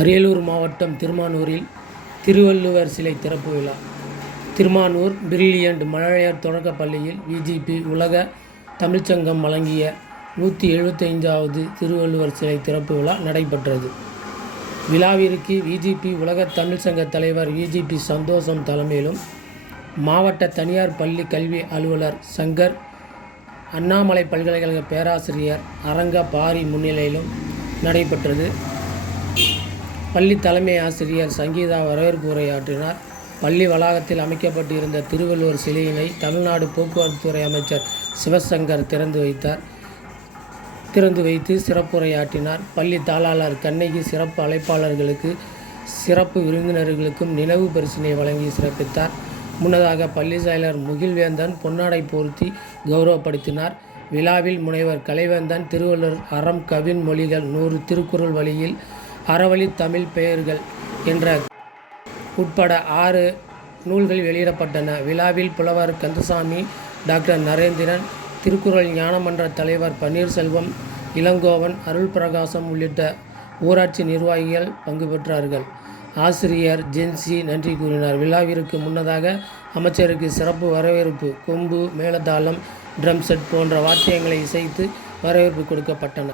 அரியலூர் மாவட்டம் திருமானூரில் திருவள்ளுவர் சிலை திறப்பு விழா. திருமானூர் பிரில்லியண்ட் மழலையர் தொடக்கப் பள்ளியில் விஜிபி உலக தமிழ்ச்சங்கம் வழங்கிய 175வது திருவள்ளுவர் சிலை திறப்பு விழா நடைபெற்றது. விழாவிற்கு விஜிபி உலக தமிழ்ச்சங்க தலைவர் விஜிபி சந்தோஷம் தலைமையிலும், மாவட்ட தனியார் பள்ளி கல்வி அலுவலர் சங்கர், அண்ணாமலை பல்கலைக்கழக பேராசிரியர் அரங்க பாரி முன்னிலையிலும் நடைபெற்றது. பள்ளி தலைமை ஆசிரியர் சங்கீதா வரவேற்பு உரையாற்றினார். பள்ளி வளாகத்தில் அமைக்கப்பட்டிருந்த திருவள்ளுவர் சிலையினை தமிழ்நாடு போக்குவரத்து துறை அமைச்சர் சிவசங்கர் திறந்து வைத்து சிறப்புரையாற்றினார். பள்ளி தாளாளர் கண்ணகி சிறப்பு அழைப்பாளர்களுக்கு, சிறப்பு விருந்தினர்களுக்கும் நினைவு பரிசினை வழங்கி சிறப்பித்தார். முன்னதாக பள்ளி செயலர் முகில்வேந்தன் பொன்னாடை போர்த்தி கௌரவப்படுத்தினார். விழாவில் முனைவர் கலைவேந்தன் திருவள்ளுவர் அறம் கவின் மொழிகள் 100 திருக்குறள் வழியில் அறவழி தமிழ் பெயர்கள் என்ற உட்பட 6 நூல்கள் வெளியிடப்பட்டன. விழாவில் புலவர் கந்தசாமி, டாக்டர் நரேந்திரன், திருக்குறள் ஞானமன்ற தலைவர் பன்னீர்செல்வம், இளங்கோவன், அருள் பிரகாசம் உள்ளிட்ட ஊராட்சி நிர்வாகிகள் பங்கு பெற்றார்கள். ஆசிரியர் ஜென்சி நன்றி கூறினார். விழாவிற்கு முன்னதாக அமைச்சருக்கு சிறப்பு வரவேற்பு, கொம்பு, மேளதாளம், ட்ரம் செட் போன்ற வாத்தியங்களை இசைத்து வரவேற்பு கொடுக்கப்பட்டன.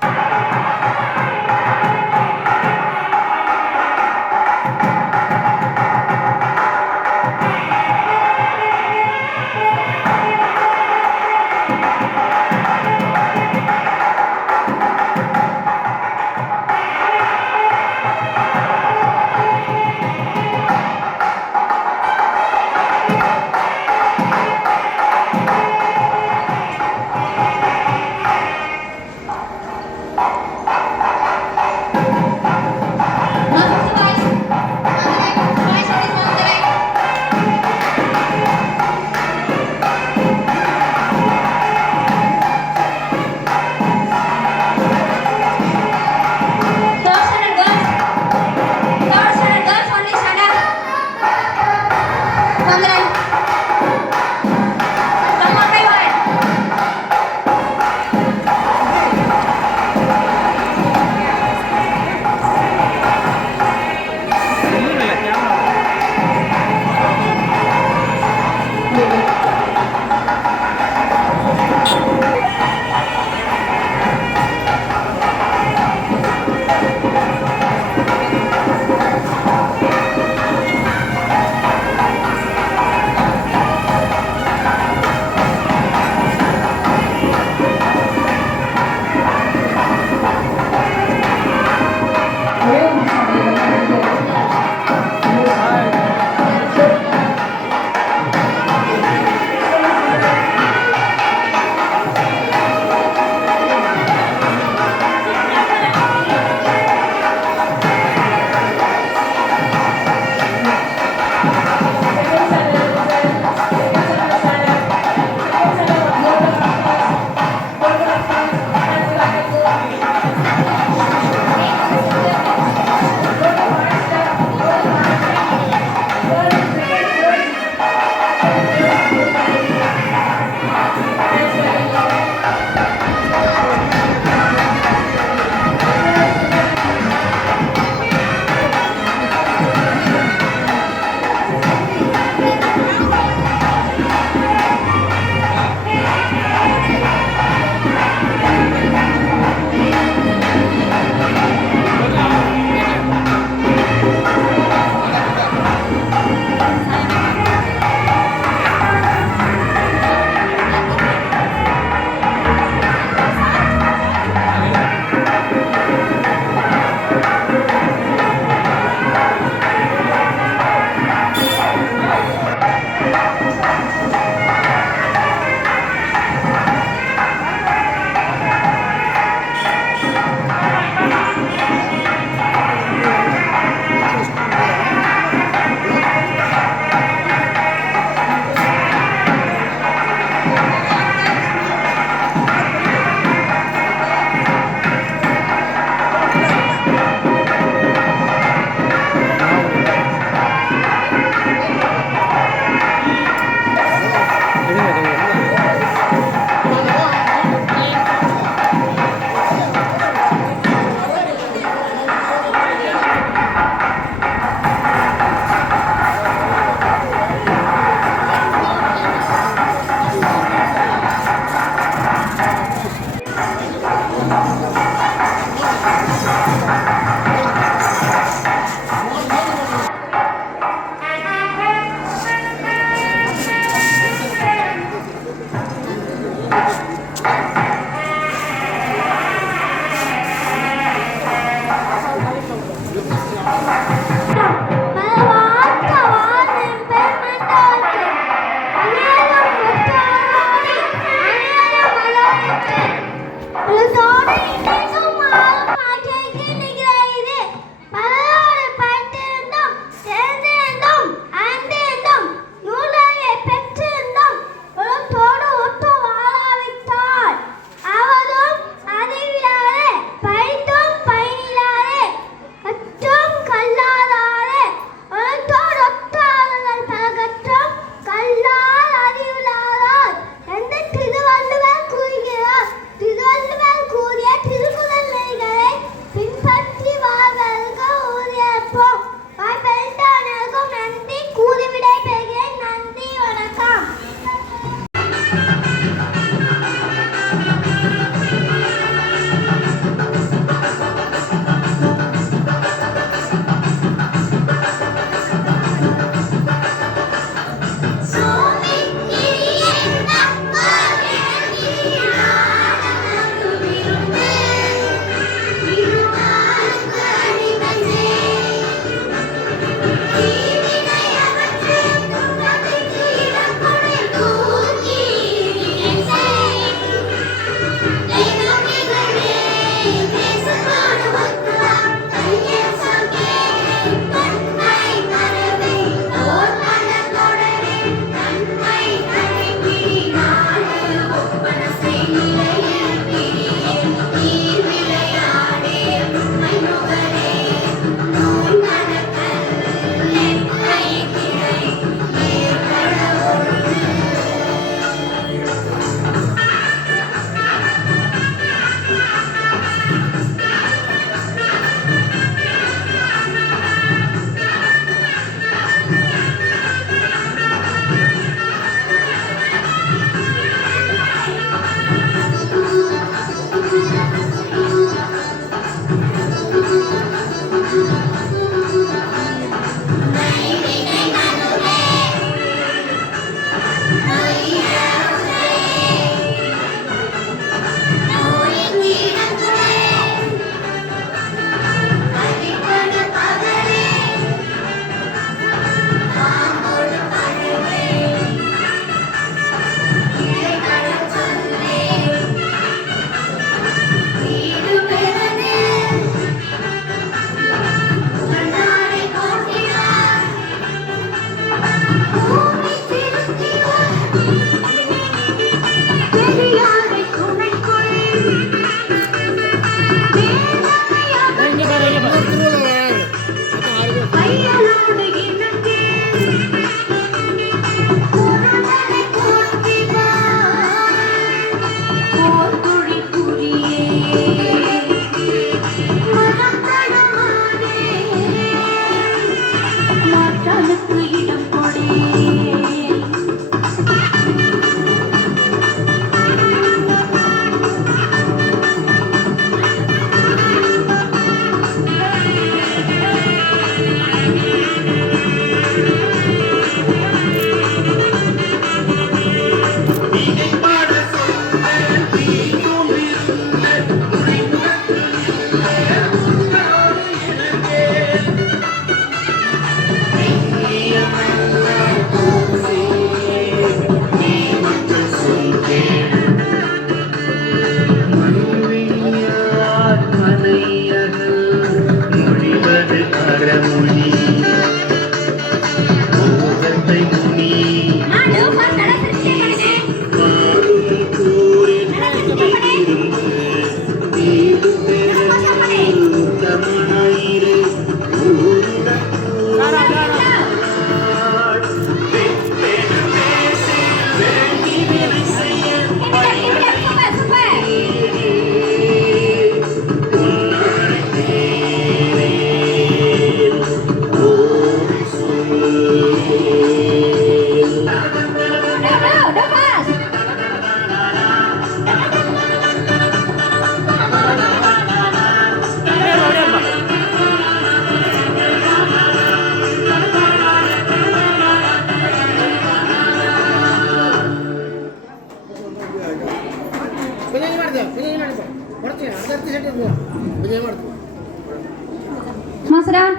sit down.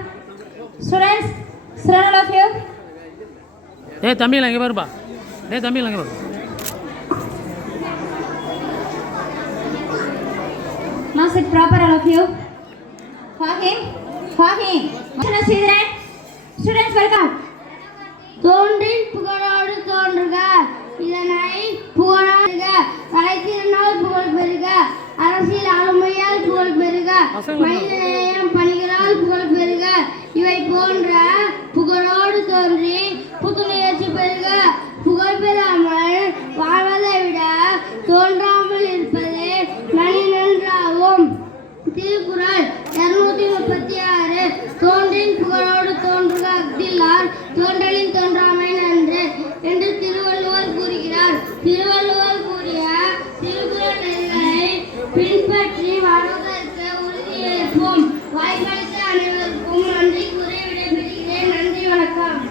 Students, sit down all of you. டேய் தம்பிங்களா இங்கே பாருப்பா. டேய் தம்பிங்களா இங்கே பாரு. Now sit proper all of you. Fahim. Children. Students welcome. தோன்றின் புகழோடு தோன்றுக, இதனை புகழாடுக, கலைத்திறனால் புகழ் பெறுக, அரசியல் ஆளுமையால் புகழ் பெறுக, மனிதநேயம் பணிகளால் புகழ் பெறுக, இவை போன்ற புகழோடு தோன்றி புத்துணர்ச்சி பெறுக. புகழ் பெறாமல் வாழ்வதை விட தோன்றாமல் இருப்பது நன்றாகும். திருக்குறள் 236. தோன்றின் புகழோடு தோன்றுக அஃதில்லார், தோன்றலின் தோன்றாமை நன்று என்று திருவள்ளுவர் கூறுகிறார். திருவள்ளுவர் கூறிய திருக்குறள் நெறிகளை பின்பற்றி வாழ்வதற்கு உறுதியேற்போம். வாய்ப்பளித்த அனைவருக்கும் நன்றி கூறி விடைபெறுகிறேன். நன்றி, வணக்கம்.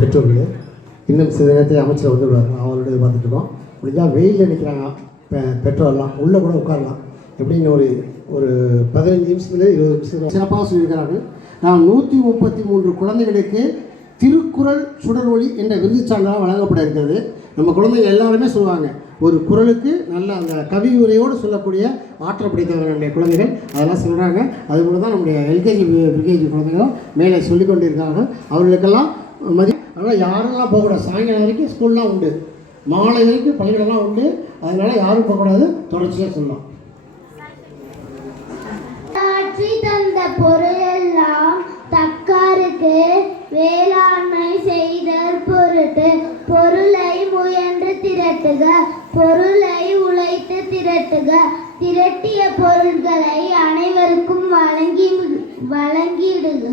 பெற்றோர்களே, இன்னும் சில நேரத்தை அமைச்சர் வந்து விடுவாங்க. அவங்களுடைய பார்த்துட்டு இருக்கோம். முடிஞ்சால் வெயிலில் நிற்கிறாங்க பெற்றோர்லாம், உள்ளே கூட உட்காரலாம். எப்படின்னு ஒரு 15 நிமிஷத்துல 20 நிமிஷம் சிறப்பாக சொல்லியிருக்கிறார்கள். நான் 133 குழந்தைகளுக்கு திருக்குறள் சுடர்ஒளி என்ற விருது சான்றாக வழங்கப்பட இருக்கிறது. நம்ம குழந்தைங்க எல்லாருமே சொல்லுவாங்க, ஒரு குறளுக்கு நல்ல அந்த கவி உரையோடு சொல்லக்கூடிய ஆற்றல் படைத்தவர்களுடைய குழந்தைகள் அதெல்லாம் சொல்கிறாங்க. அதுபோல தான் நம்முடைய எல்கேஜி ப்ரிகேஜி குழந்தைகளும் மேலே சொல்லி கொண்டு இருக்காங்க. அவர்களுக்கெல்லாம் அதனால் யாரெல்லாம் போகக்கூடாது. சாயங்காலம் வரைக்கும் ஸ்கூல்லாம் உண்டு, மாலை வரைக்கும் பள்ளிகளெல்லாம் உண்டு. அதனால் யாரும் போகக்கூடாது, தொடர்ச்சியாக சொல்லலாம். தந்த பொருளெல்லாம் தக்காருக்கு வேளாண்மை செய்தற் பொருட்டு பொருளை முயன்று திரட்டுக, பொருளை உழைத்து திரட்டுக, திரட்டிய பொருள்களை அனைவருக்கும் வழங்கிடுக,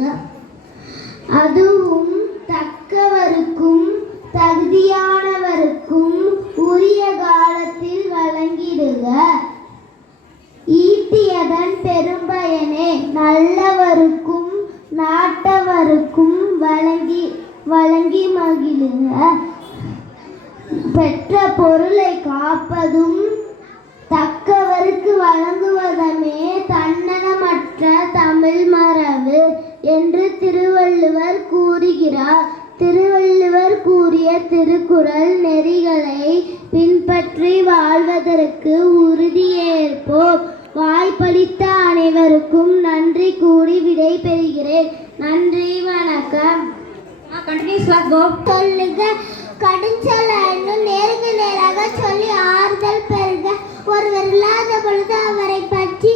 அதுவும் தக்கவருக்கும் தகுதியானவருக்கும் உரிய காலத்தில் வழங்கிடுக. ஈட்டியதன் பெரும்பயனே நல்லவருக்கும் நாட்டவருக்கும் வழங்கி மகிழுக. பெற்ற பொருளை காப்பதும் தக்கவருக்கு வழங்குவதுமே தன்னலமற்ற தமிழ் மரபு என்று திருவள்ளுவர் கூறுகிறார். திருவள்ளுவர் கூறிய திருக்குறள் நெறிகளை பின்பற்றி வாழ்வதற்கு உறுதியேற்போம். வாய்ப்பளித்த அனைவருக்கும் நன்றி கூறி விடை பெறுகிறேன். நன்றி, வணக்கம். சொல்லுக, கடுஞ்சொல் நேருக்கு நேராக சொல்லி ஆறுதல் பெறுக. ஒருவர் இல்லாத பொழுது அவரை பற்றி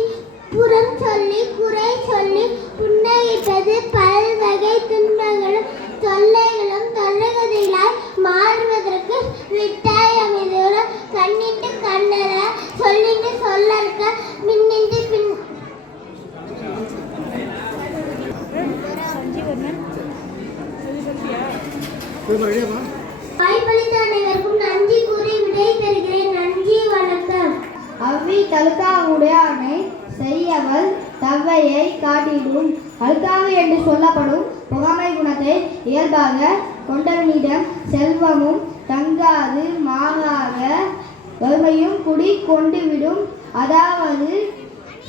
புறம் சொல்லி குறை சொல்லி புன்னகைப்பது பல்வகை துன்பங்களும் தொல்லைகளும் தொல்லைகளாய் மாறுவதற்கு விட்டாய் அமைதோறும் கண்ணிட்டு கண்ணற வாய்ப்பளித்த அனைவருக்கும் நன்றி கூறி விடை பெறுகிறேன். நன்றி, வணக்கம். அவ்வி தலுக்காவுடையானை செய்யவல் தவ்வையை காட்டிடும். அல்காவு என்று சொல்லப்படும் புகமை குணத்தை இயல்பாக கொண்டவனிடம் செல்வமும் தங்காது மாறாக வறுமையும் குடி கொண்டுவிடும். அதாவது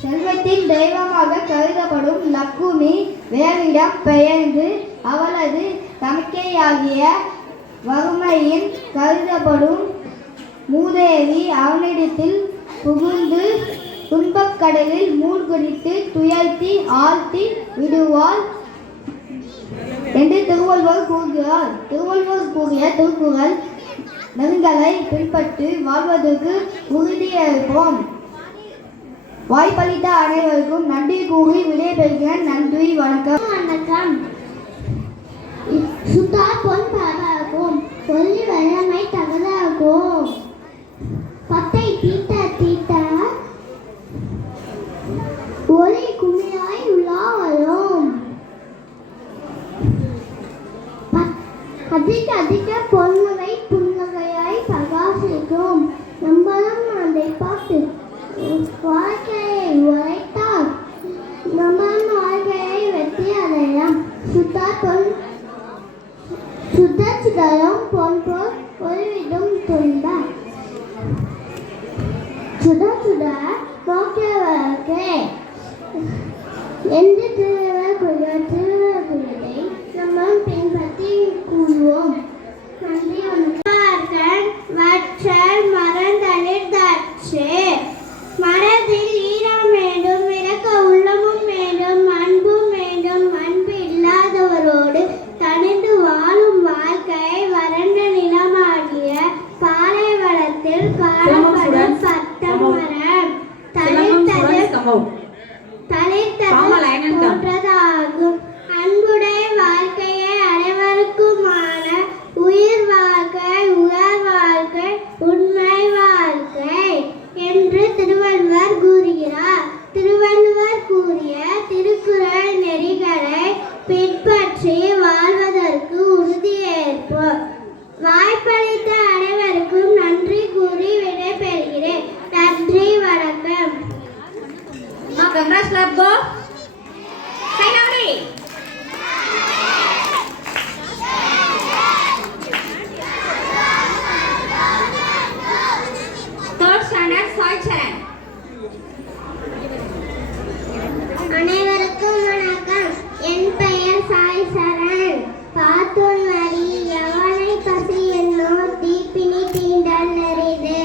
செல்வத்தின் தெய்வமாக கருதப்படும் லக்குமி வேவிடம் பெயர்ந்து அவளது தமக்கையாகிய வறுமையின் கருதப்படும் மூதேவி அவனிடத்தில் புகுந்து துன்பக்கடலில் மூழ்கடித்து துயர்த்தி ஆழ்த்தி விடுவாள் என்று திருவள்ளுவர் கூறுகிறார். திருவள்ளுவர் கூறிய திருக்குறள் நெருங்களை பின்பற்றி வாழ்வதற்கு உறுதியேற்போம். வாய்ப்பளித்த அனைவருக்கும் நன்றி கூறி விடைபெறுகிறேன். நன்றி, வணக்கம். வணக்கம். சுத்தா பொன் பாபாகும், சொல்லி வல்லமை தகதாகும். பத்தை தீட்ட தீட்ட ஒளி குமிழாய் உலா வரும். அதிக அதிக பொன்முறை புன்னகையாய் பிரகாசிக்கும். நம்மளும் அதை பார்த்து வாழ்க்கையை உரைத்தால் நம்மளும் வாழ்க்கையை வெற்றி அடையலாம். சுத்த சிதறும் பொன் போல் ஒளிவிடும் துன்ப சுட சுட நோக்கியவர்க்கே என்று திருவள்ளுவரை நம்ம பின்பற்றி கூறுவோம். நன்றி, வணக்கம். வற்றல் மரந்தளிர் தற்று மனதில் ஈரம் வேண்டும், இறக்க உள்ளமும் வேண்டும், அன்பும் வேண்டும். அன்பு இல்லாதவரோடு தனிந்து வாழும் வாழ்க்கை வறண்ட நிலமாகிய பாலைவனத்தில் காணப்படும் பட்டம் மரம் தளிர்த்தது போன்றதாகும். அன்புடைய வாழ்க்கையை அனைவருக்குமான உயிர் வாழ்க்கை, உயர் வாழ்க்கை, உண்மை வாழ்க்கை என்று திருவள்ளுவர் கூறுகிறார். திருவள்ளுவர் கூறிய திருக்குறள் நெறிகளை பின்பற்றி வாழ்வதற்கு உறுதியேற்போம். வாய்ப்பளித்த அனைவருக்கும் நன்றி கூறி விடைபெறுகிறேன். நன்றி, வணக்கம். Congrats, clap, go. Say loudly. Third standard, Sai Charan. அனைவருக்கும் வணக்கம். என் பெயர் சாய் சரண். பாத்தோன் வரி எவனை பசி என்னும் தீப்பினி தீண்டல் நெறிது.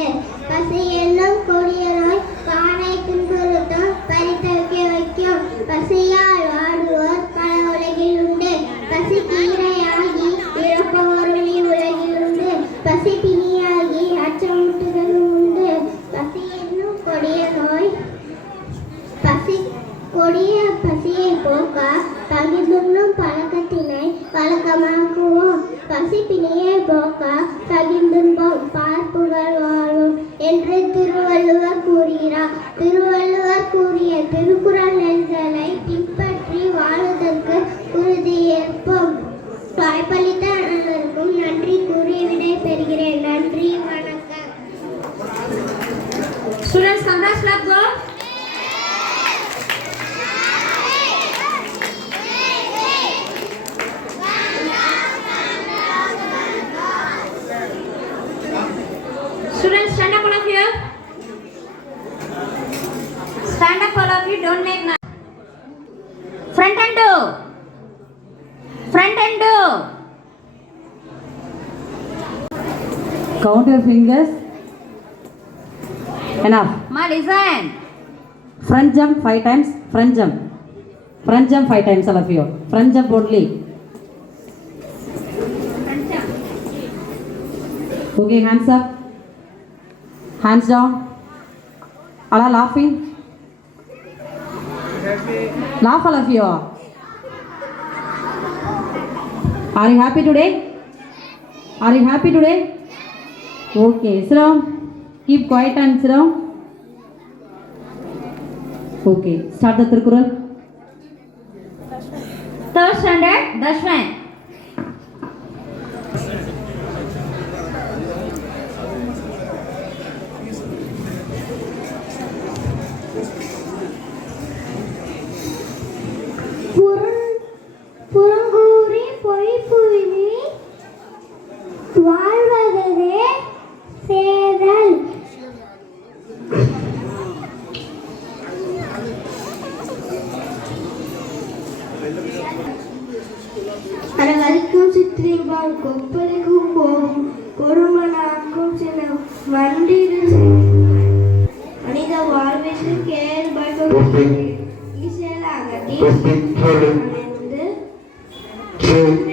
பசி என்னும் கொடிய நோய் பானை துன்புறுத்தும் பரிதவிக்க வைக்கும். பசியால் வாடுவோர் பல உலகில் உண்டு. பசி கீரையாகி இழப்பவரும் உலகில் உண்டு. பசி பிணியாகி அச்சமூட்டுதலும் உண்டு. பசி என்னும் கொடிய நோய் பசியை போக்க பகிர்ந்துண்ணும் பழக்கத்தினை வழக்கமாக்குவோம். பசி பிணியை போக்க பகிர்ந்துண்போம், பார்ப்புகள் வாழும் என்று திருவள்ளுவர் கூறுகிறார். திருவள்ளுவர் கூறிய திருக்குறள் நெறிகளை பின்பற்றி வாழ்வதற்கு உறுதியேற்போம். வாய்ப்பளித்த அனைவருக்கும் நன்றி கூறி விடை பெறுகிறேன். நன்றி, வணக்கம். Students, congrats, clap, go. Students, stand up, all of you. Stand up, all of you. Don't make noise. Front and do. Front and do. Count your fingers. Enough. Ma, listen. Front jump 5 times. Front jump. Front jump 5 times, all of you. Front jump only. Okay, hands up. Hands down. All are laughing. Laugh, all of you. Are you happy today? Are you happy today? Okay, sit down. Keep quiet and sit down. Okay, start the Tirukkural. Third standard, Dashwan. அனைவருக்கும் சித்திரிப்பான் கொப்பளிக்கும் போகும் கொடுமனாக்கும் சின்ன வண்டியில் மனித வாழ்விற்கு கேள் பயக்கும் ஈசலாகட்டி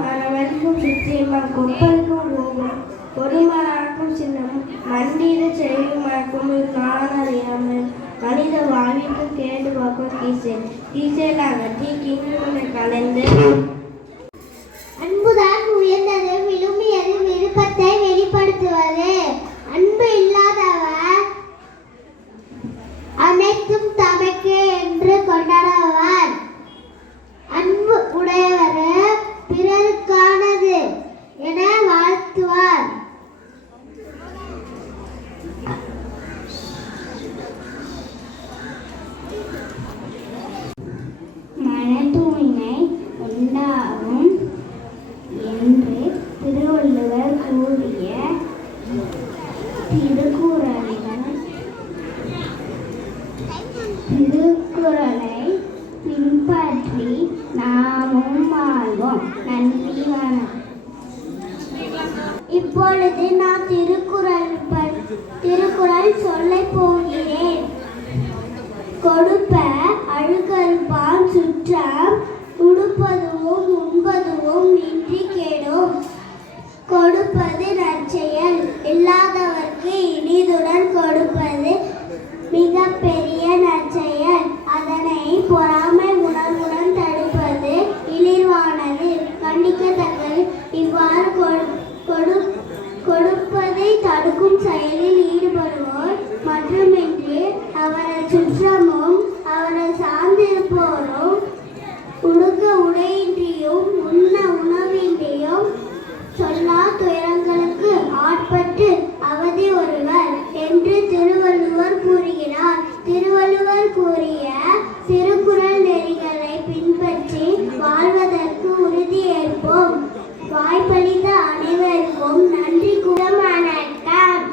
அனைவருக்கும் சித்திரிப்பான் கொப்பளிக்கும் போகும் கொடுமனாக்கும் சின்ன வண்டியில் செய்யுமாக்கும் நான் அறியாமல் மனித வாழ்விற்கு கேடு பார்க்கும் ஈசலாகட்டி கிங்குனை கலந்து அன்புதான் உயர்ந்தது, விரும்பியது விருப்பத்தை வெளிப்படுத்துவது. அன்பு இல்லாதவர் அனைத்தும் தமக்கே என்று கொண்டாடுவார். அன்பு உடையவர் பிறருக்கானது என வாழ்த்துவார். மன தூய்மை உண்டாகும் என்று திருவள்ளுவர் கூறிய திருக்குறளை பின்பற்றி நாமும் வாழ்வோம். நன்றி, வணக்கம். இப்பொழுது நான் திருக்குறள் சொல்ல போகிறேன். கொடுப்ப அழுகற்பான் சுற்றம் உடுப்பதுவும் உண்பதுவும் இன்றி கேடும். கொடுப்பது நற்செயல், இல்லாதவர்க்கு இனிதுடன் கொடுப்பது மிக பெரிய நற்செயல். அதனை பொறாமை உணர்வுடன் தடுப்பது இழிவானது, கண்டிக்கத்தக்கது. இவ்வாறு கொடுப்பதை தடுக்கும் செயலில் ஈடுபடுவோர் மட்டுமின்றி அவரை சுற்றமும் அவரை சார்ந்திருப்போரும் உடுக்க உடையின்றியும் உண்ண உணவின்றியும் சொல்லா துயரங்களுக்கு ஆட்பட்டு அவதி ஒருவர் என்று திருவள்ளுவர் கூறுகிறார். திருவள்ளுவர் கூறிய திருக்குறள் நெறிகளை பின்பற்றி வாழ்வதற்கு உறுதி ஏற்போம். வாய்ப்பளித்த அனைவருக்கும் நன்றி. வணக்கம்.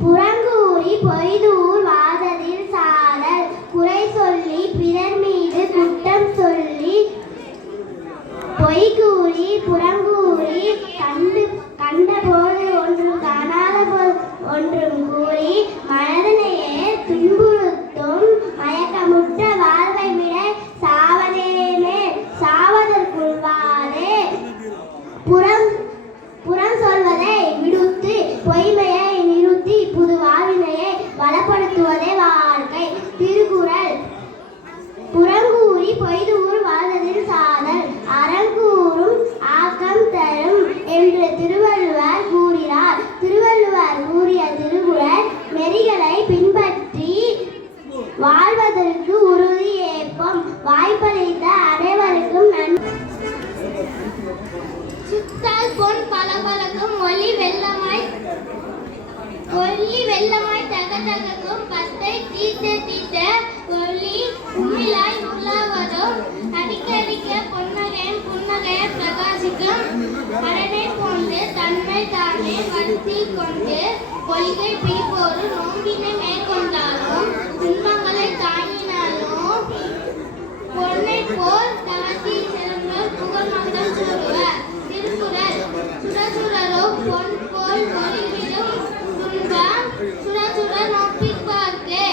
புறங்கூறி பொய்தூர் வாததில் சாதல், குறை சொல்லி பிறர் மீது குற்றம் சொல்லி பொய் கூறி புறங்கூறி கண்டபோது ஒன்றும் காணாத போது ஒன்றும் கூறி மனதனையே துன்புறுத்தும் மயக்கமுற்ற வாழ்வை விட சாவதேமே சாவதற்குள்வாதே. புறம் சொல்வதை விடுத்து பொய்மையை நிறுத்தி புது வாழ்வினையை வளப்படுத்துவதே வாழ்க்கை. திருக்குறள். புறங்கூறி பொய்தூர் வாழ்வதில் சாதல், அறங்கூறும் ஆக்கம் தரும் என்று திருவள்ளுவர் கூறினார். திருவள்ளுவர் கூறிய திருக்குறள் நெறிகளை பின்பற்றி வாழ்வதற்கு உறுதி ஏற்போம். வாய்ப்பளித்த அனைவருக்கும் நன்றி. சுத்தால் பொன் பளபளக்கும் ஒளி வெள்ளமாய் தகதகக்கும் பத்தை தீட்ட ஒளி உமிழாய் உலாவதும் அடிக்கடிக்க புன்னகைய பிரகாசிக்கும் அரணை போன்று தன்மை தானே வருத்தி கொண்டு கொள்கை பிடிப்போரு நோம்பினை மேற்கொண்டாலும் துன்பங்களை தாங்கினாலும் பொன்னை போல் தாழ்த்தி செல்வங்கள் புகழ் மகன் கூறுவர். திருக்குறள். சுரசுரரோ பொன் போல் ஒளிவிடும் துன்பம் சுரசுர நோக்கிப்பார்க்கே.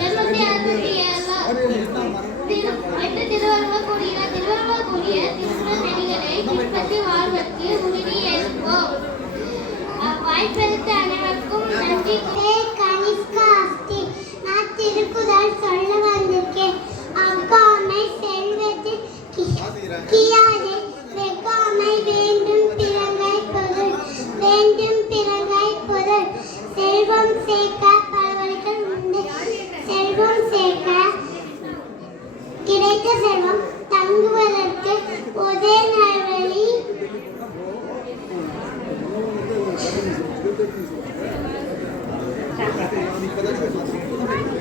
267 திருவள்ளுவர் கூறிய திருக்குறள் நெறிகளை பின்பற்றி வாழ்வதற்கு உறுதி ஏற்போம். வாய்ப்பளித்த அனைவருக்கும் நன்றி. கனிஷ்கா அஸ்தி. நான் திருக்குறள் சொல்ல வந்திருக்கேன். அக்காமை செல்வத்தில் கியாதே, வெக்காமை வேண்டும் பிறங்கை பொருள். செல்வம் சேர்க்க பல வழிகள் உண்டு. செல்வம் சேர்க்க கிடைத்த செல்வம் தங்குவதற்கு ஒரே நல்வழி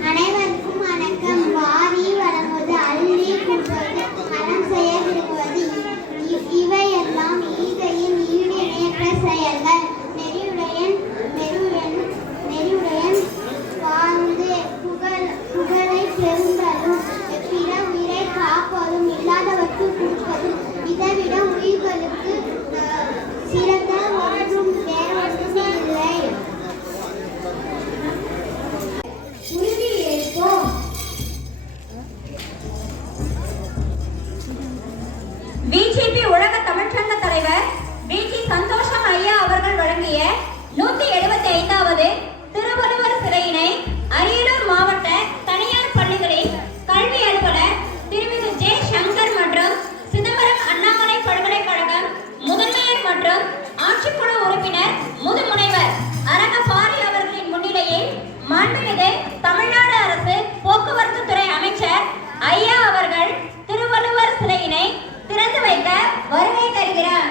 அனைவருக்கும் வணக்கம். வாரி வழங்குவது, அள்ளி கொடுப்பது, மனம் செய்ய விரும்புவது, இவையெல்லாம் ஈகையின் ஈடு இணையற்ற செயல்கள். நெறியுடையன் வாழ்ந்து புகழை பெறுந்தலும் பிற உயிரை காப்பதும் இல்லா தலைவர் வி.ஜி. சந்தோஷம் ஐயா அவர்கள் வழங்கிய 175வது திருவள்ளுவர் சிலையினை அரியலூர் மாவட்ட தனியார் பள்ளிகளில் கல்வி அலுவலர் திருமிகு ஜே. சங்கர் மற்றும் சிதம்பரம் அண்ணாமலை பல்கலைக்கழகம் முதன்மையர் மற்றும் ஆட்சிக்குழு உறுப்பினர் முதுமுனைவர் அரங்கபாரி அவர்களின் முன்னிலையில் மாண்புமிகு தமிழ்நாடு அரசு போக்குவரத்து துறை அமைச்சர் ஐயா அவர்கள் திருவள்ளுவர் சிலையினை திறந்து வைக்க வருகை தருகிறார்.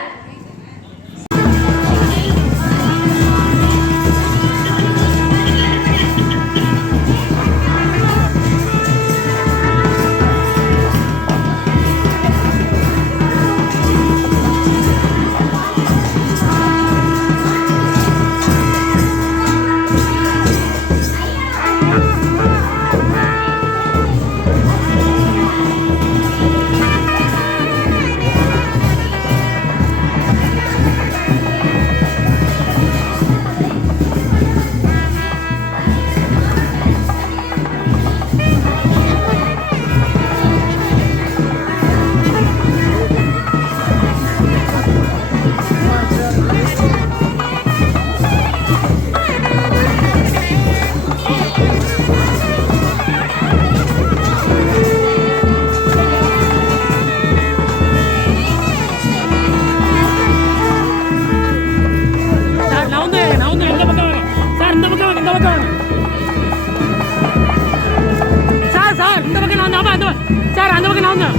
சார் இந்த பக்கம் நான் சார் அந்த பக்கம் நான்